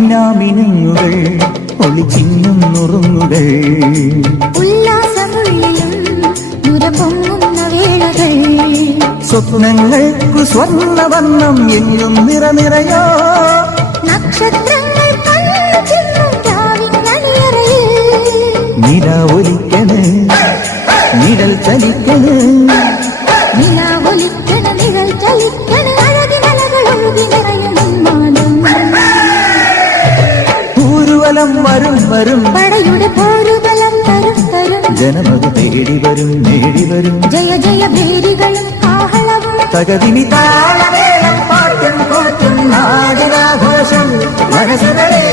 മിന്നാമിനുങ്ങുകൾ ഒളിച്ചിന്നും നുറുങ്ങുകൾ ഉല്ലാസമുള്ളിലും നുരപൊങ്ങുന്ന വേളകൾ സ്വപ്നങ്ങൾക്കു സ്വർണ്ണവർണ്ണം എങ്ങും നിറനിറയോ നക്ഷത്രങ്ങൾ നില ഒലിക്കണ് നിഴൽ ചലിക്കണ് നിഴൽ ചലിക്കണ് അഴകിനലകളൊഴുകി നിറയും ഊരുവലം വരും വരും പടയുടെ പോരുബലം തരും തരും ജനമത് തേടി വരും നേടി വരും ജയ ജയ ഭേരികളും കാഹളവും തകതിനി താളമേളം പാട്ടും കൂട്ടും നാടിനാഘോഷം മനസ്സുകളെ